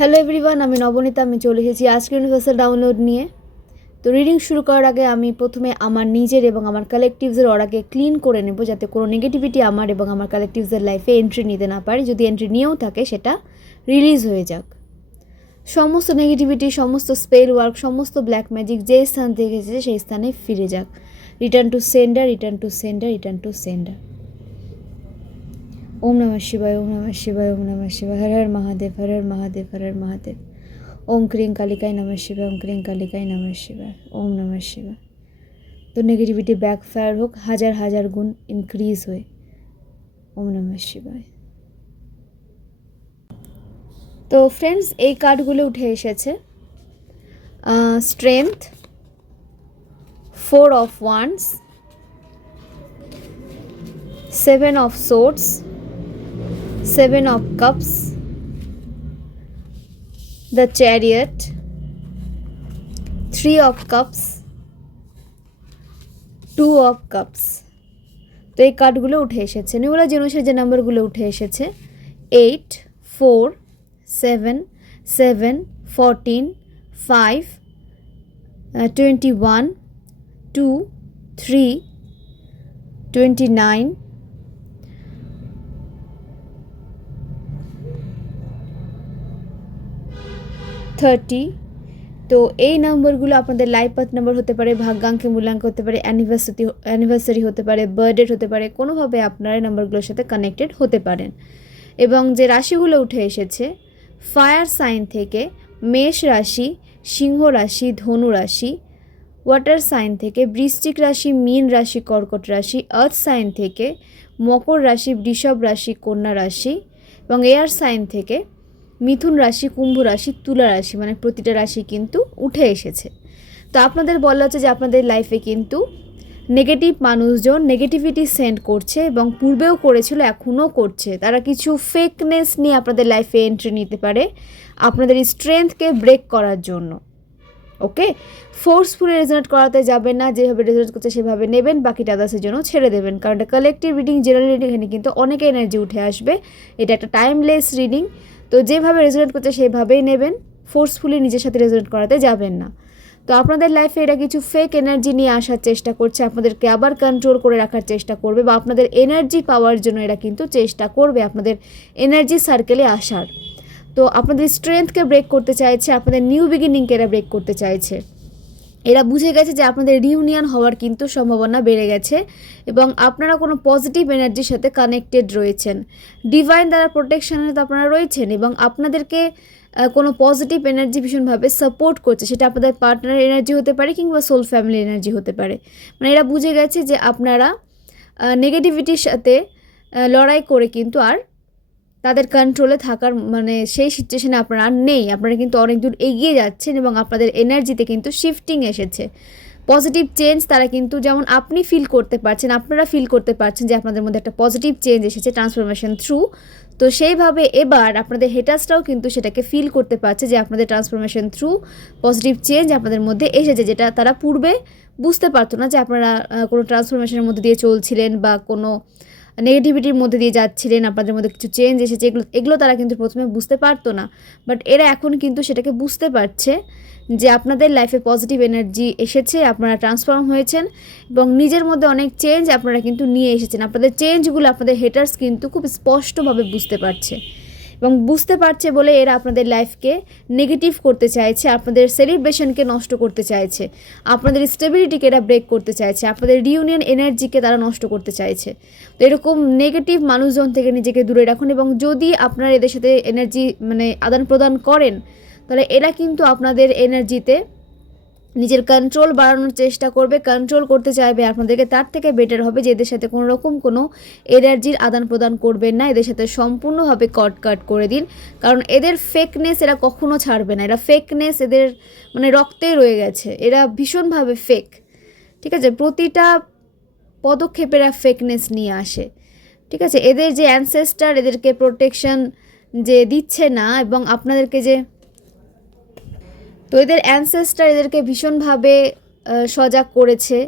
Hello everyone আমি নবনীতা, আমি চলে এসেছি আজকে ইউনিভার্সাল ডাউনলোড নিয়ে। তো রিডিং শুরু করার আগে আমি প্রথমে আমার নিজের এবং আমার কালেকটিভসের ওরাকে ক্লিন করে নেব, যাতে কোনো নেগেটিভিটি আমার এবং আমার কালেকটিভসের লাইফে এন্ট্রি নিতে না পারে। যদি এন্ট্রি নিয়েও থাকে, সেটা রিলিজ হয়ে যাক। সমস্ত নেগেটিভিটি সমস্ত স্পেল ওয়ার্ক সমস্ত ব্ল্যাক ম্যাজিক যে স্থান থেকে এসেছে, সেই স্থানে ফিরে যাক। Return to sender return to sender return to sender Om নমঃ শিবায়, ওম নমঃ শিবায়, ওম নমঃ শিবায়। হর হর মহাদেব, হর হর মহাদেব, হর হর মহাদেব। ওম ক্রিং কালিকায় নমঃ শিবায়, ওম ক্রিং কালিকায় নমঃ শিবায়। ওম নমঃ শিবায়। তো নেগেটিভিটি ব্যাকফায়ার হোক, হাজার হাজার গুণ ইনক্রিজ হয়ে, ওম নমঃ শিবায়। তো ফ্রেন্ডস এই কার্ডগুলো উঠে এসেছে। Strength four of wands seven of swords seven of cups. The chariot. Three of cups. Two of cups. তো এই কার্ডগুলো উঠে এসেছে। নিউলাজি অনুসারে যে নাম্বারগুলো উঠে এসেছে eight four seven seven fourteen five twenty one two three twenty nine thirty তো এই নাম্বারগুলো আপনাদের লাইফ পাথ নাম্বার হতে পারে, ভাগ্যাঙ্কে মূল্যাঙ্ক হতে পারে অ্যানিভার্সারি অ্যানিভার্সারি হতে পারে বার্থডেট হতে পারে, কোনোভাবে আপনারা এই নাম্বারগুলোর সাথে কানেক্টেড হতে পারেন। এবং যে রাশিগুলো উঠে এসেছে ফায়ার সাইন থেকে মেষ রাশি, সিংহ রাশি, ধনু রাশি ওয়াটার সাইন থেকে বৃশ্চিক রাশি, মীন রাশি, কর্কট রাশি আর্থ সাইন থেকে মকর রাশি, বৃষভ রাশি, কন্যা রাশি, এবং এয়ার সাইন থেকে মিথুন রাশি, কুম্ভ রাশি, তুলা রাশি মানে প্রতিটা রাশি কিন্তু উঠে এসেছে। তো আপনাদের বলা হচ্ছে যে আপনাদের লাইফে কিন্তু নেগেটিভ মানুষজন নেগেটিভিটি সেন্ড করছে এবং পূর্বেও করেছিল, এখনও করছে। তারা কিছু ফেকনেস নিয়ে আপনাদের লাইফে এন্ট্রি নিতে পারে, আপনাদের স্ট্রেংথকে ব্রেক করার জন্য। ওকে ফোর্সফুলি রেজনেট করাতে যাবেন না, যেভাবে রেজনেট করছে সেভাবে নেবেন, বাকিটা আদার্সের জন্য ছেড়ে দেবেন। কারণ এটা কালেকটিভ রিডিং জেনারেল রিডিং এখানে কিন্তু অনেক এনার্জি উঠে আসবে। এটা একটা টাইমলেস রিডিং তো যেভাবে রেজুলেট করছে সেভাবেই নেবেন। ফোর্সফুলি নিজের সাথে রেজুলেট করাতে যাবেন না। তো আপনাদের লাইফে এটা কিছু ফেক এনার্জি নিয়ে আসার চেষ্টা করছে, আপনাদেরকে আবার কন্ট্রোল করে রাখার চেষ্টা করবে বা আপনাদের এনার্জি পাওয়ার জন্য এরা কিন্তু চেষ্টা করবে আপনাদের এনার্জি সার্কেলে আসার। তো আপনাদের স্ট্রেংথকে ব্রেক করতে চাইছে, আপনাদের নিউ বিগিনিংকে এরা ব্রেক করতে চাইছে। এরা বুঝে গেছে যে আপনাদের রিউনিয়ন হওয়ার কিন্তু সম্ভাবনা বেড়ে গেছে এবং আপনারা কোনো পজিটিভ এনার্জির সাথে কানেক্টেড রয়েছেন। ডিভাইন দ্বারা প্রোটেকশনে তো আপনারা রয়েছেন এবং আপনাদেরকে কোনো পজিটিভ এনার্জি ভীষণভাবে সাপোর্ট করছে। সেটা আপনাদের পার্টনার এনার্জি হতে পারে কিংবা সোল ফ্যামিলি এনার্জি হতে পারে। মানে এরা বুঝে গেছে যে আপনারা নেগেটিভিটির সাথে লড়াই করে কিন্তু আর তাদের কন্ট্রোলে থাকার মানে সেই সিচুয়েশানে আপনারা আর নেই। আপনারা কিন্তু অনেক দূর এগিয়ে যাচ্ছেন এবং আপনাদের এনার্জিতে কিন্তু শিফটিং এসেছে। পজিটিভ চেঞ্জ তারা কিন্তু যেমন আপনি ফিল করতে পারছেন, আপনারা ফিল করতে পারছেন যে আপনাদের মধ্যে একটা পজিটিভ চেঞ্জ এসেছে ট্রান্সফরমেশন থ্রু তো সেইভাবে এবার আপনাদের হেটার্সটাও কিন্তু সেটাকে ফিল করতে পারছে যে আপনাদের ট্রান্সফরমেশন থ্রু পজিটিভ চেঞ্জ আপনাদের মধ্যে এসেছে, যেটা তারা পূর্বে বুঝতে পারতো না যে আপনারা কোনো ট্রান্সফরমেশনের মধ্যে দিয়ে চলছিলেন বা কোনো নেগেটিভিটির মধ্যে দিয়ে যাচ্ছিলেন, আপনাদের মধ্যে কিছু চেঞ্জ এসেছে, এগুলো এগুলো তারা কিন্তু প্রথমে বুঝতে পারতো না। বাট এরা এখন কিন্তু সেটাকে বুঝতে পারছে যে আপনাদের লাইফে পজিটিভ এনার্জি এসেছে, আপনারা ট্রান্সফর্ম হয়েছেন এবং নিজের মধ্যে অনেক চেঞ্জ আপনারা কিন্তু নিয়ে এসেছেন। আপনাদের চেঞ্জগুলো আপনাদের হেটার্স কিন্তু খুব স্পষ্টভাবে বুঝতে পারছে। এবং বুঝতে পারছে বলে এরা আপনাদের লাইফকে নেগেটিভ করতে চাইছে, আপনাদের সেলিব্রেশনকে নষ্ট করতে চাইছে, আপনাদের স্টেবিলিটিকে এরা ব্রেক করতে চাইছে, আপনাদের রিউনিয়ন এনার্জিকে তারা নষ্ট করতে চাইছে। তো এরকম নেগেটিভ মানুষজন থেকে নিজেকে দূরে রাখুন এবং যদি আপনারা এদের সাথে এনার্জি মানে আদান প্রদান করেন, তাহলে এরা কিন্তু আপনাদের এনার্জিতে নিজের কন্ট্রোল বাড়ানোর চেষ্টা করবে কন্ট্রোল করতে চাইবে আপনাদেরকে, তার থেকে বেটার হবে যে এদের সাথে কোনো রকম কোনো এনার্জির আদান প্রদান করবেন না। এদের সাথে সম্পূর্ণভাবে কট কাট করে দিন। কারণ এদের ফেকনেস এরা কখনো ছাড়বে না। এরা ফেকনেস এদের মানে রক্তে রয়ে গেছে। এরা ভীষণভাবে ফেক ঠিক আছে? প্রতিটা পদক্ষেপে এরা ফেকনেস নিয়ে আসে। ঠিক আছে? এদের যে অ্যানসেস্টার এদেরকে প্রোটেকশন যে দিচ্ছে না এবং আপনাদেরকে যে তো এদের অ্যানসেস্টার এদেরকে ভীষণভাবে সজাগ করেছে।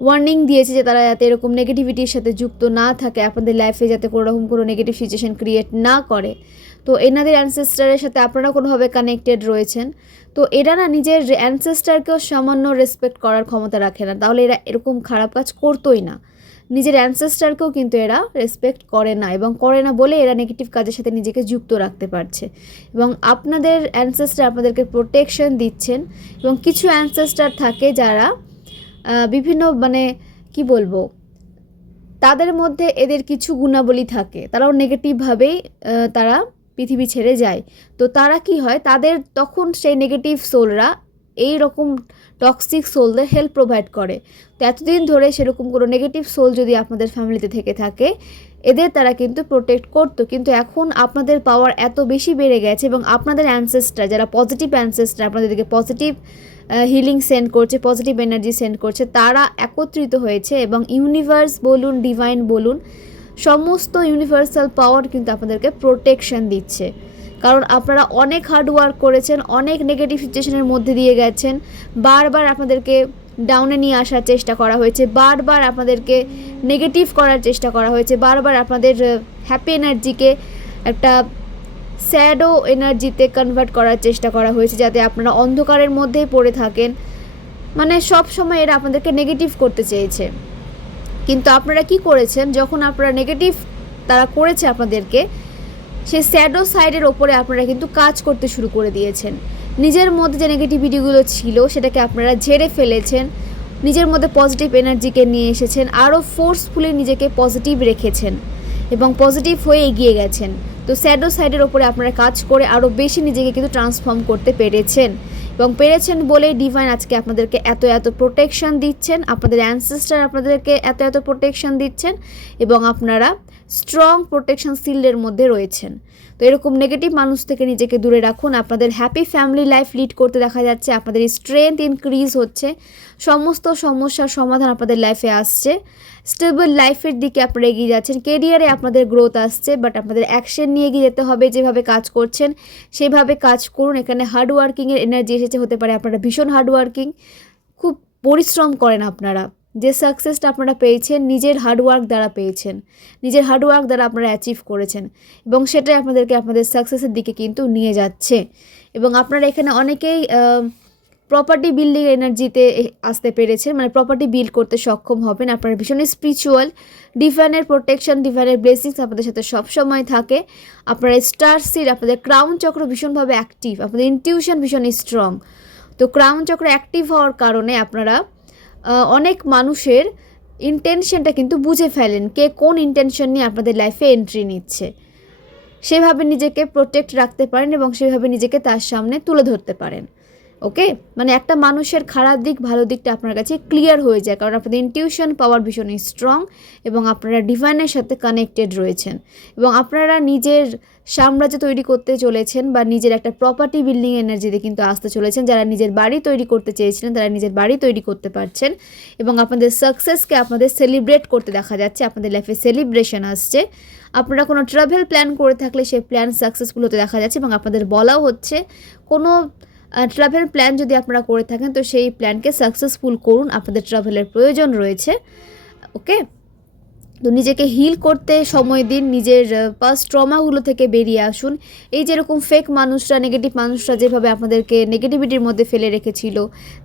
ওয়ার্নিং দিয়েছে যে তারা যাতে এরকম নেগেটিভিটির সাথে যুক্ত না থাকে, আপনাদের লাইফে যাতে কোনো রকম কোনো নেগেটিভ সিচুয়েশান ক্রিয়েট না করে। তো এনাদের অ্যানসেস্টারের সাথে আপনারা কোনোভাবে কানেক্টেড রয়েছেন। তো এরা না নিজের অ্যানসেস্টারকেও সামান্য রেসপেক্ট করার ক্ষমতা রাখে না। তাহলে এরা এরকম খারাপ কাজ করতোই না। নিজের অ্যানসেস্টারকেও কিন্তু এরা রেসপেক্ট করে না এবং করে না বলে এরা নেগেটিভ কাজের সাথে নিজেকে যুক্ত রাখতে পারছে। এবং আপনাদের অ্যানসেস্টার আপনাদেরকে প্রোটেকশন দিচ্ছেন এবং কিছু অ্যানসেস্টার থাকে যারা বিভিন্ন মানে কি বলব, তাদের মধ্যে এদের কিছু গুণাবলী থাকে। তারাও নেগেটিভভাবেই তারা পৃথিবী ছেড়ে যায়। তো তারা কি হয়, তাদের তখন সেই নেগেটিভ সোলরা এই রকম টক্সিক সোলদের হেল্প প্রোভাইড করে। তো এতদিন ধরে সেরকম কোনো নেগেটিভ সোল যদি আপনাদের ফ্যামিলিতে থেকে থাকে, এদের তারা কিন্তু প্রোটেক্ট করতো। কিন্তু এখন আপনাদের পাওয়ার এত বেশি বেড়ে গেছে এবং আপনাদের অ্যানসেস্টার যারা পজিটিভ অ্যানসেস্টার আপনাদেরকে পজিটিভ হিলিং সেন্ড করছে পজিটিভ এনার্জি সেন্ড করছে, তারা একত্রিত হয়েছে এবং ইউনিভার্স বলুন ডিভাইন বলুন, সমস্ত ইউনিভার্সাল পাওয়ার কিন্তু আপনাদেরকে প্রোটেকশন দিচ্ছে। কারণ আপনারা অনেক হার্ড ওয়ার্ক করেছেন, অনেক নেগেটিভ সিচুয়েশনের মধ্যে দিয়ে গেছেন। বারবার আপনাদেরকে ডাউনে নিয়ে আসার চেষ্টা করা হয়েছে, বারবার আপনাদেরকে নেগেটিভ করার চেষ্টা করা হয়েছে, বারবার আপনাদের হ্যাপি এনার্জিকে একটা স্যাডো এনার্জিতে কনভার্ট করার চেষ্টা করা হয়েছে, যাতে আপনারা অন্ধকারের মধ্যেই পড়ে থাকেন। মানে সব সময় এরা আপনাদেরকে নেগেটিভ করতে চেয়েছে। কিন্তু আপনারা কি করেছেন? যখন আপনারা নেগেটিভ তারা করেছে আপনাদেরকে সেই স্যাডো সাইডের ওপরে আপনারা কিন্তু কাজ করতে শুরু করে দিয়েছেন। নিজের মধ্যে যে নেগেটিভিটিগুলো ছিল, সেটাকে আপনারা ঝেড়ে ফেলেছেন। নিজের মধ্যে পজিটিভ এনার্জিকে নিয়ে এসেছেন। আরও ফোর্সফুলি নিজেকে পজিটিভ রেখেছেন এবং পজিটিভ হয়ে এগিয়ে গেছেন। তো স্যাডো সাইডের ওপরে আপনারা কাজ করে আরও বেশি নিজেকে কিন্তু ট্রান্সফর্ম করতে পেরেছেন। এবং পেরেছেন বলেই ডিভাইন আজকে আপনাদেরকে এত এত প্রোটেকশন দিচ্ছেন। আপনাদের অ্যানসেস্টার আপনাদেরকে এত এত প্রোটেকশন দিচ্ছেন এবং আপনারা স্ট্রং প্রোটেকশন সিল্ডের মধ্যে রয়েছেন। তো এরকম নেগেটিভ মানুষ থেকে নিজেকে দূরে রাখুন। আপনাদের হ্যাপি ফ্যামিলি লাইফ লিড করতে দেখা যাচ্ছে, আপনাদের স্ট্রেংথ ইনক্রিজ হচ্ছে। সমস্ত সমস্যার সমাধান আপনাদের লাইফে আসছে। স্টেবল লাইফের দিকে আপনারা এগিয়ে যাচ্ছেন। কেরিয়ারে আপনাদের গ্রোথ আসছে বাট আপনাদের অ্যাকশন নিয়ে এগিয়ে যেতে হবে। যেভাবে কাজ করছেন, সেভাবে কাজ করুন। এখানে হার্ডওয়ার্কিংয়ের এনার্জি এসেছে, হতে পারে আপনারা ভীষণ হার্ডওয়ার্কিং খুব পরিশ্রম করেন আপনারা। যে সাকসেসটা আপনারা পেয়েছেন, নিজের হার্ডওয়ার্ক দ্বারা পেয়েছেন, নিজের হার্ডওয়ার্ক দ্বারা আপনারা অ্যাচিভ করেছেন এবং সেটাই আপনাদেরকে আপনাদের সাকসেসের দিকে কিন্তু নিয়ে যাচ্ছে। এবং আপনারা এখানে অনেকেই প্রপার্টি বিল্ডিং এনার্জিতে আসতে পেরেছেন মানে প্রপার্টি বিল্ড করতে সক্ষম হবেন। আপনারা ভীষণ স্পিরিচুয়াল ডিভাইনের প্রোটেকশন ডিভাইনের ব্লেসিংস আপনাদের সাথে সবসময় থাকে। আপনারা স্টার সিড আপনাদের ক্রাউন চক্র ভীষণভাবে অ্যাক্টিভ আপনাদের ইনটিউশন ভীষণই স্ট্রং তো ক্রাউন চক্র অ্যাক্টিভ হওয়ার কারণে আপনারা অনেক মানুষের ইন্টেনশনটা কিন্তু বুঝে ফেলেন কে কোন ইন্টেনশন নিয়ে আপনাদের লাইফে এন্ট্রি নিচ্ছে। সেভাবে নিজেকে প্রোটেক্ট রাখতে পারেন এবং সেভাবে নিজেকে তার সামনে তুলে ধরতে পারেন। ওকে? মানে একটা মানুষের খারাপ দিক, ভালো দিকটা আপনার কাছে ক্লিয়ার হয়ে যায়। কারণ আপনাদের ইনটিউশন পাওয়ার ভীষণই স্ট্রং এবং আপনারা ডিভাইনের সাথে কানেক্টেড রয়েছেন। এবং আপনারা নিজের সাম্রাজ্য তৈরি করতে চলেছেন বা নিজের একটা প্রপার্টি বিল্ডিং এনার্জিতে কিন্তু আসতে চলেছেন। যারা নিজের বাড়ি তৈরি করতে চেয়েছিলেন, তারা নিজের বাড়ি তৈরি করতে পারছেন। এবং আপনাদের সাকসেসকে আপনাদের সেলিব্রেট করতে দেখা যাচ্ছে। আপনাদের লাইফে সেলিব্রেশন আসছে। আপনারা কোনো ট্রাভেল প্ল্যান করে থাকলে সেই প্ল্যান সাকসেসফুল হতে দেখা যাচ্ছে এবং আপনাদের বলাও হচ্ছে। কোনো ট্রাভেল প্ল্যান যদি আপনারা করে থাকেন, তো সেই প্ল্যানকে সাকসেসফুল করুন। আপনাদের ট্রাভেলের প্রয়োজন রয়েছে। ওকে তো নিজেকে হিল করতে সময় দিন, নিজের পাস্ট ট্রমাগুলো থেকে বেরিয়ে আসুন। এই যেরকম ফেক মানুষরা নেগেটিভ মানুষরা যেভাবে আপনাদেরকে নেগেটিভিটির মধ্যে ফেলে রেখেছিল,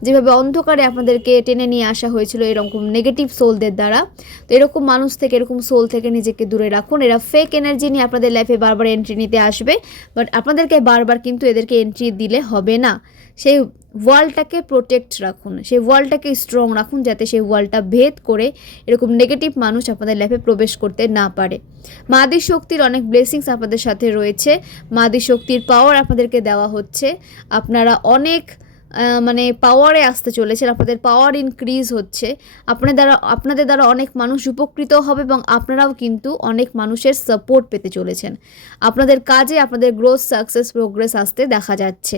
যেভাবে অন্ধকারে আপনাদেরকে টেনে নিয়ে আসা হয়েছিল এরকম নেগেটিভ সোলদের দ্বারা, তো এরকম মানুষ থেকে, এরকম সোল থেকে নিজেকে দূরে রাখুন। এরা ফেক এনার্জি নিয়ে আপনাদের লাইফে বারবার এন্ট্রি নিতে আসবে বাট আপনাদেরকে বারবার কিন্তু এদেরকে এন্ট্রি দিলে হবে না। সেই ওয়ালটাকে প্রোটেক্ট রাখুন, সেই ওয়ালটাকে স্ট্রং রাখুন যাতে সেই ওয়ালটা ভেদ করে এরকম নেগেটিভ মানুষ আপনাদের লাইফে প্রবেশ করতে না পারে। মাদি শক্তির অনেক ব্লেসিংস আপনাদের সাথে রয়েছে, মাদি শক্তির পাওয়ার আপনাদেরকে দেওয়া হচ্ছে। আপনারা অনেক মানে পাওয়ারে আসতে চলেছেন, আপনাদের পাওয়ার ইনক্রিজ হচ্ছে। আপনাদের দ্বারা আপনাদের দ্বারা অনেক মানুষ উপকৃত হবে এবং আপনারাও কিন্তু অনেক মানুষের সাপোর্ট পেতে চলেছেন। আপনাদের কাজে আপনাদের গ্রোথ সাকসেস প্রোগ্রেস আসতে দেখা যাচ্ছে।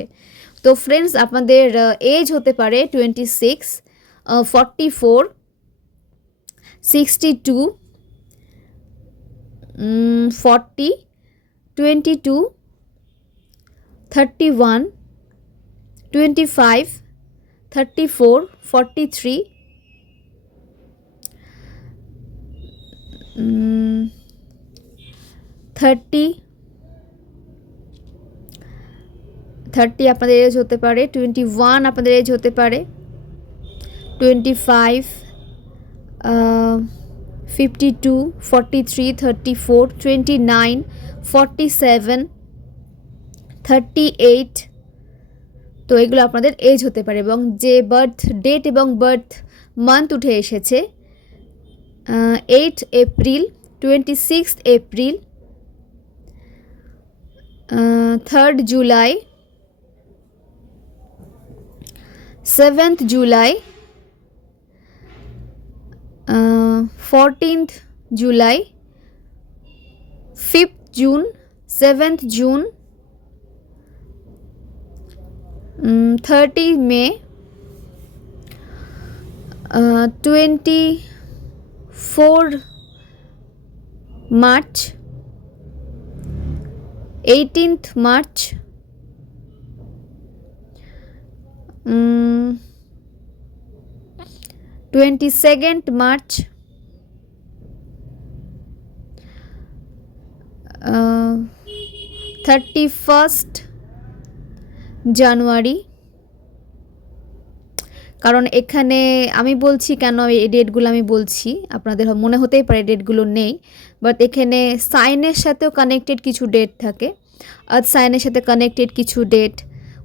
তো ফ্রেন্ডস আপনাদের এজ হতে পারে twenty six forty four sixty two forty twenty two thirty one twenty five thirty four forty three thirty thirty আপনাদের এজ হতে পারে টোয়েন্টি ওয়ান আপনাদের এজ হতে পারে twenty five fifty two forty three thirty four twenty nine forty seven thirty eight তো এগুলো আপনাদের age হতে পারে এবং যে বার্থ ডেট এবং বার্থ মান্থ উঠে এসেছে eight April twenty six April third July seventh July fourteenth July fifth June seventh June thirty May twenty four March eighteenth March twenty second March thirty first January কারণ এখানে আমি বলছি কেন এই ডেটগুলো আমি বলছি, আপনাদের মনে হতেই পারে ডেটগুলো নেই বাট এখানে সাইনের সাথেও কানেক্টেড কিছু ডেট থাকে। আর্থ সাইনের সাথে কানেক্টেড কিছু ডেট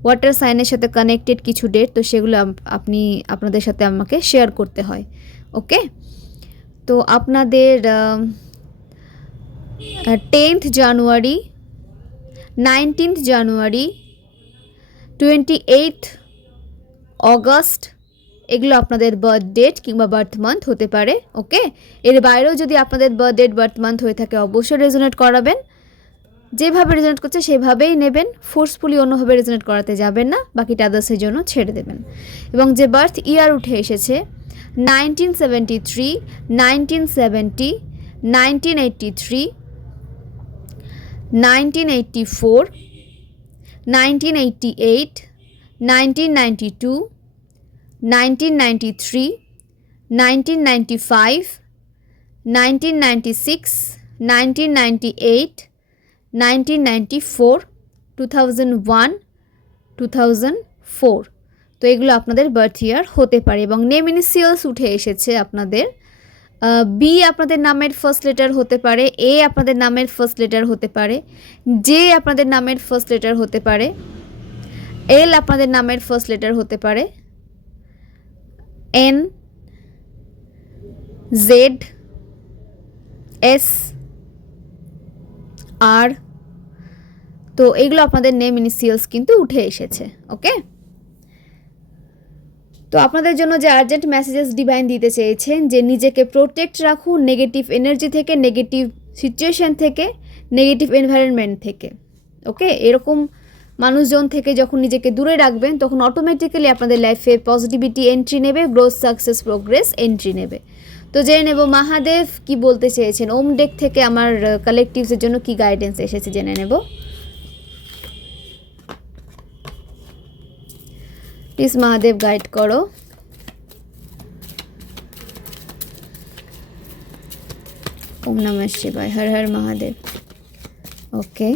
ওয়াটার সাইনের সাথে কানেক্টেড কিছু ডেট তো সেগুলো আপনি আপনাদের সাথে আমাকে শেয়ার করতে হয় ওকে তো আপনাদের tenth January nineteenth January twenty eight August এগুলো আপনাদের বার্থ ডেট কিংবা বার্থ মান্থ হতে পারে ওকে এর বাইরেও যদি আপনাদের বার্থ ডেট বার্থ মান্থ হয়ে থাকে, অবশ্যই রেজোনেট করাবেন। যেভাবে রেজনেট করছে, সেভাবেই নেবেন। ফোর্সফুলি অন্যভাবে রেজনেট করাতে যাবেন না, বাকিটা আদার্সের জন্য ছেড়ে দেবেন। এবং যে বার্থ ইয়ার উঠে এসেছে nineteen seventy three nineteen seventy nineteen eighty three nineteen eighty four nineteen eighty eight nineteen ninety two nineteen ninety three nineteen ninety five nineteen ninety six nineteen ninety eight nineteen ninety four, two thousand one, two thousand four. তো এগুলো আপনাদের birth ইয়ার হতে পারে এবং name ইনিসিয়ালস উঠে এসেছে আপনাদের। B আপনাদের নামের ফার্স্ট লেটার হতে পারে এ আপনাদের নামের ফার্স্ট লেটার হতে পারে জে আপনাদের নামের ফার্স্ট লেটার হতে পারে এল আপনাদের নামের ফার্স্ট লেটার হতে পারে এন জেড এস আর, তো এইগুলো আপনাদের নেম ইনিসিয়ালস কিন্তু উঠে এসেছে ওকে তো আপনাদের জন্য যে আর্জেন্ট মেসেজেস ডিভাইন দিতে চেয়েছেন, যে নিজেকে প্রোটেক্ট রাখুন নেগেটিভ এনার্জি থেকে নেগেটিভ সিচুয়েশন থেকে নেগেটিভ এনভায়রনমেন্ট থেকে ওকে এরকম মানুষজন থেকে যখন নিজেকে দূরে রাখবেন, তখন অটোমেটিক্যালি আপনাদের লাইফে পজিটিভিটি এন্ট্রি নেবে গ্রোথ সাকসেস প্রোগ্রেস এন্ট্রি নেবে। তো জেনে নেব, মহাদেব কি বলতে চেয়েছেন? ওম ডেক থেকে আমার কালেকটিভসের জন্য কি গাইডেন্স এসেছে জেনে নেব। প্লিজ মহাদেব গাইড করো। ওম নমঃ শিবায়, হর হর মহাদেব। ওকে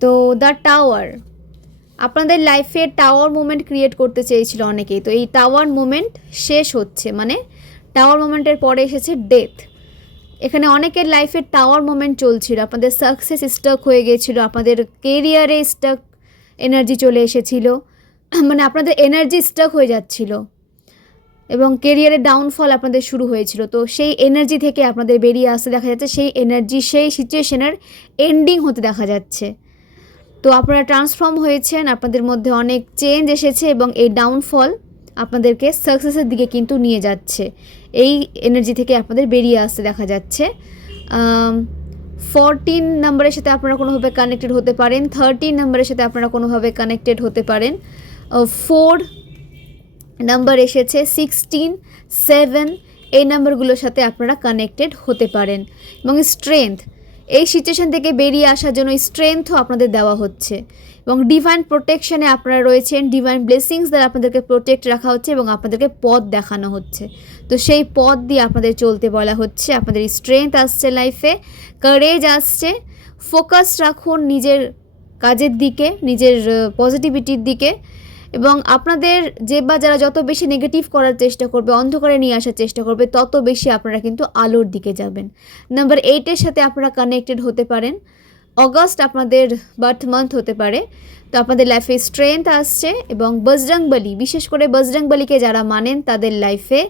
তো, দ্য টাওয়ার। আপনাদের লাইফে টাওয়ার মুমেন্ট ক্রিয়েট করতে চেয়েছিল অনেকেই। তো এই টাওয়ার মুমেন্ট শেষ হচ্ছে মানে টাওয়ার মুমেন্টের পরে এসেছে ডেথ এখানে অনেকের লাইফে টাওয়ার মুমেন্ট চলছিল, আপনাদের সাকসেস স্টক হয়ে গিয়েছিল আপনাদের কেরিয়ারে স্টক এনার্জি চলে এসেছিল মানে আপনাদের এনার্জি স্টক হয়ে যাচ্ছিল এবং কেরিয়ারে ডাউনফল আপনাদের শুরু হয়েছিল। তো সেই এনার্জি থেকে আপনাদের বেরিয়ে আসতে দেখা যাচ্ছে, সেই এনার্জি সেই সিচুয়েশনের এন্ডিং হতে দেখা যাচ্ছে। তো আপনারা ট্রান্সফর্ম হয়েছেন, আপনাদের মধ্যে অনেক চেঞ্জ এসেছে এবং এই ডাউনফল আপনাদেরকে সাকসেসের দিকে কিন্তু নিয়ে যাচ্ছে। এই এনার্জি থেকে আপনাদের বেরিয়ে আসতে দেখা যাচ্ছে। ফরটিন নাম্বারের সাথে আপনারা কোনোভাবে কানেক্টেড হতে পারেন থার্টিন নাম্বারের সাথে আপনারা কোনোভাবে কানেক্টেড হতে পারেন। ফোর নাম্বার এসেছে সিক্সটিন সেভেন এই নাম্বারগুলোর সাথে আপনারা কানেক্টেড হতে পারেন। এবং স্ট্রেংথ এই সিচুয়েশন থেকে বেরিয়ে আসার জন্য স্ট্রেংথও আপনাদের দেওয়া হচ্ছে। এবং ডিভাইন প্রোটেকশনে আপনারা রয়েছেন ডিভাইন ব্লেসিংস দ্বারা আপনাদেরকে প্রোটেক্ট রাখা হচ্ছে এবং আপনাদেরকে পথ দেখানো হচ্ছে। তো সেই পথ দিয়ে আপনাদের চলতে বলা হচ্ছে, আপনাদের স্ট্রেংথ আসছে লাইফে কারেজ আসছে ফোকাস রাখুন নিজের কাজের দিকে, নিজের পজিটিভিটির দিকে। এবং আপনাদের যে বা যারা যত বেশি নেগেটিভ করার চেষ্টা করবে, অন্ধকারে নিয়ে আসার চেষ্টা করবে, তত বেশি আপনারা কিন্তু আলোর দিকে যাবেন। নাম্বার এইটের সাথে আপনারা কানেক্টেড হতে পারেন। অগস্ট আপনাদের বার্থ মান্থ হতে পারে। তো আপনাদের লাইফে স্ট্রেংথ আসছে এবং বজরংবলী বিশেষ করে বজরংবলীকে যারা মানেন, তাদের লাইফে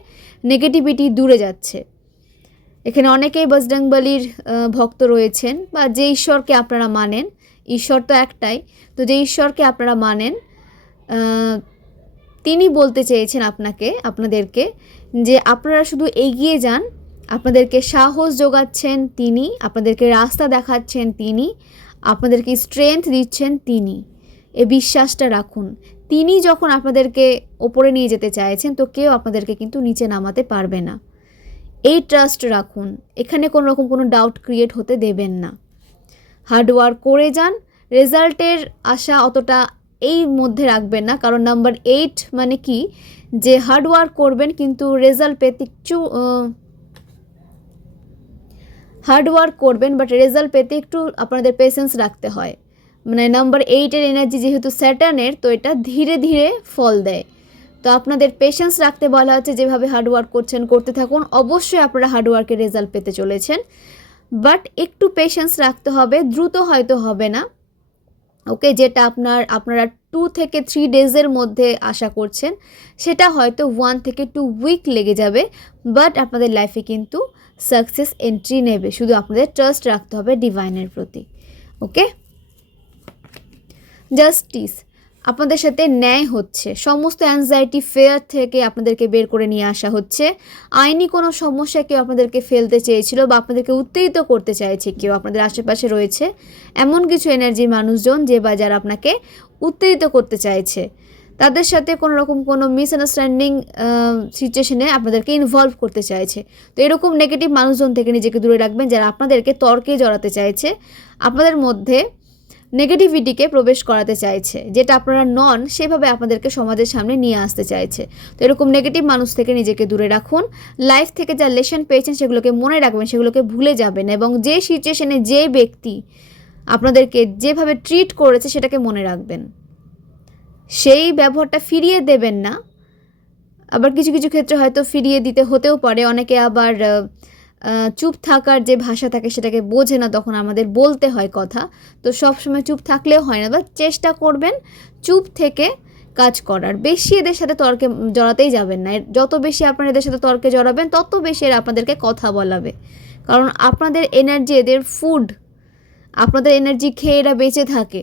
নেগেটিভিটি দূরে যাচ্ছে। এখানে অনেকেই বজরংবলীর ভক্ত রয়েছেন বা যে ঈশ্বরকে আপনারা মানেন, ঈশ্বর তো একটাই। তো যে ঈশ্বরকে আপনারা মানেন তিনি বলতে চেয়েছেন আপনাকে, আপনাদেরকে, যে আপনারা শুধু এগিয়ে যান, আপনাদেরকে সাহস যোগাচ্ছেন তিনি, আপনাদেরকে রাস্তা দেখাচ্ছেন তিনি, আপনাদেরকে স্ট্রেংথ দিচ্ছেন তিনি। এ বিশ্বাসটা রাখুন। তিনি যখন আপনাদেরকে ওপরে নিয়ে যেতে চাইছেন, তো কেউ আপনাদেরকে কিন্তু নিচে নামাতে পারবে না। এই ট্রাস্ট রাখুন। এখানে কোনো রকম কোনো ডাউট ক্রিয়েট হতে দেবেন না। হার্ডওয়ার্ক করে যান। রেজাল্টের আশা অতটা এই মধ্যে রাখবেন না, কারণ নাম্বার এইট মানে কি? যে হার্ডওয়ার্ক করবেন কিন্তু রেজাল্ট পেতে একটু হার্ডওয়ার্ক করবেন বাট রেজাল্ট পেতে একটু আপনাদের পেশেন্স রাখতে হয়। মানে নাম্বার এইটের এনার্জি যেহেতু স্যাটার্নের তো এটা ধীরে ধীরে ফল দেয়। তো আপনাদের পেশেন্স রাখতে বলা হচ্ছে যেভাবে হার্ডওয়ার্ক করছেন, করতে থাকুন, অবশ্যই আপনারা হার্ডওয়ার্কের রেজাল্ট পেতে চলেছেন। বাট একটু পেশেন্স রাখতে হবে, দ্রুত হয়তো হবে না। ওকে, যেটা আপনার, আপনারা টু থেকে থ্রি ডেজের মধ্যে আশা করছেন, সেটা হয়তো ওয়ান থেকে টু উইক লেগে যাবে বাট আপনাদের লাইফে কিন্তু সাকসেস এন্ট্রি নেবে, শুধু আপনাদের ট্রাস্ট রাখতে হবে ডিভাইনের প্রতি ওকে জাস্টিস আপনাদের সাথে ন্যায় হচ্ছে। সমস্ত অ্যাংজাইটি ফেয়ার থেকে আপনাদেরকে বের করে নিয়ে আসা হচ্ছে। আইনি কোনো সমস্যা কেউ আপনাদেরকে ফেলতে চেয়েছিল বা আপনাদেরকে উত্তেজিত করতে চাইছে কেউ আপনাদের আশেপাশে রয়েছে। এমন কিছু এনার্জি মানুষজন যে বা যারা আপনাকে উত্তেজিত করতে চাইছে। তাদের সাথে কোনো রকম কোনো মিসআন্ডারস্ট্যান্ডিং সিচুয়েশনে আপনাদেরকে ইনভলভ করতে চাইছে। তো এরকম নেগেটিভ মানুষজন থেকে নিজেকে দূরে রাখবেন যারা আপনাদেরকে তর্কে জড়াতে চাইছে। আপনাদের মধ্যে নেগেটিভিটিকে প্রবেশ করাতে চাইছে, যেটা আপনারা নন, সেভাবে আপনাদেরকে সমাজের সামনে নিয়ে আসতে চাইছে। তো এরকম নেগেটিভ মানুষ থেকে নিজেকে দূরে রাখুন। লাইফ থেকে যা লেসন পেয়েছেন, সেগুলোকে মনে রাখবেন, সেগুলোকে ভুলে যাবেন এবং যে সিচুয়েশনে যে ব্যক্তি আপনাদেরকে যেভাবে ট্রিট করেছে, সেটাকে মনে রাখবেন। সেই ব্যবহারটা ফিরিয়ে দেবেন না। আবার কিছু কিছু ক্ষেত্রে হয়তো ফিরিয়ে দিতে হতেও পারে। অনেকে আবার চুপ থাকার যে ভাষা থাকে সেটাকে বোঝে না, তখন আমাদের বলতে হয় কথা। তো সব সময় চুপ থাকলেও হয় না বা চেষ্টা করবেন চুপ থেকে কাজ করার। বেশি এদের সাথে তর্কে জড়াতেই যাবেন না। যত বেশি আপনারা এদের সাথে তর্কে জড়াবেন, তত বেশি এরা আপনাদেরকে কথা বলাবে। কারণ আপনাদের এনার্জি এদের ফুড আপনাদের এনার্জি খেয়ে এরা বেঁচে থাকে।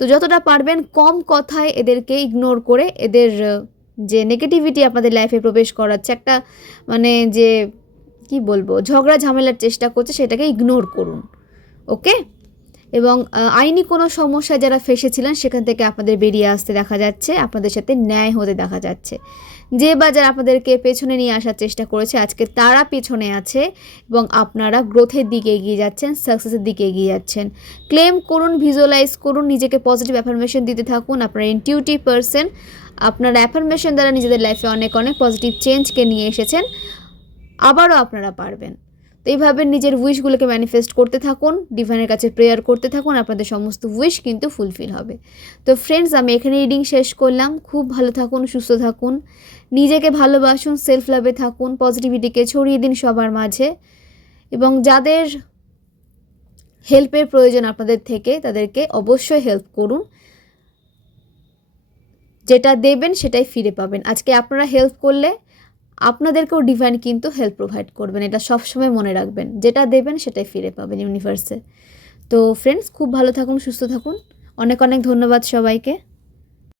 তো যতটা পারবেন কম কথায় এদেরকে ইগনোর করে এদের যে নেগেটিভিটি আপনাদের লাইফে প্রবেশ করাচ্ছে, একটা মানে যে কি বলব, ঝগড়া ঝামেলার চেষ্টা করছে, সেটাকে ইগনোর করুন ওকে এবং আইনি কোনো সমস্যা যারা ফেসেছিলেন, সেখান থেকে আপনাদের বেরিয়ে আসতে দেখা যাচ্ছে, আপনাদের সাথে ন্যায় হতে দেখা যাচ্ছে। যে বা যারা আপনাদেরকে পেছনে নিয়ে আসার চেষ্টা করেছে, আজকে তারা পেছনে আছে, এবং আপনারা গ্রোথের দিকে এগিয়ে যাচ্ছেন সাকসেসের দিকে এগিয়ে যাচ্ছেন। ক্লেম করুন ভিজুয়ালাইজ করুন, নিজেকে পজিটিভ অ্যাফার্মেশন দিতে থাকুন, আপনারা ইনটিউটিভ পারসন আপনারা অ্যাফার্মেশন দ্বারা নিজেদের লাইফে অনেক অনেক পজিটিভ চেঞ্জকে নিয়ে এসেছেন। আবারও আপনারা পারবেন। তো এইভাবে নিজের উইশগুলোকে ম্যানিফেস্ট করতে থাকুন ডিভাইনের কাছে প্রেয়ার করতে থাকুন, আপনাদের সমস্ত উইশ কিন্তু ফুলফিল হবে। তো ফ্রেন্ডস আমি এখানে রিডিং শেষ করলাম। খুব ভালো থাকুন, সুস্থ থাকুন। নিজেকে ভালোবাসুন সেলফ লাভে থাকুন পজিটিভিটিকে ছড়িয়ে দিন সবার মাঝে। এবং যাদের হেল্পের প্রয়োজন আপনাদের থেকে, তাদেরকে অবশ্যই হেল্প করুন। যেটা দেবেন, সেটাই ফিরে পাবেন। আজকে আপনারা হেল্প করলে আপনাদেরকেও ডিভাইন কিন্তু হেল্প প্রোভাইড করবেন। এটা সবসময় মনে রাখবেন। যেটা দেবেন সেটাই ফিরে পাবেন ইউনিভার্সে তো ফ্রেন্ডস খুব ভালো থাকুন, সুস্থ থাকুন। অনেক অনেক ধন্যবাদ সবাইকে।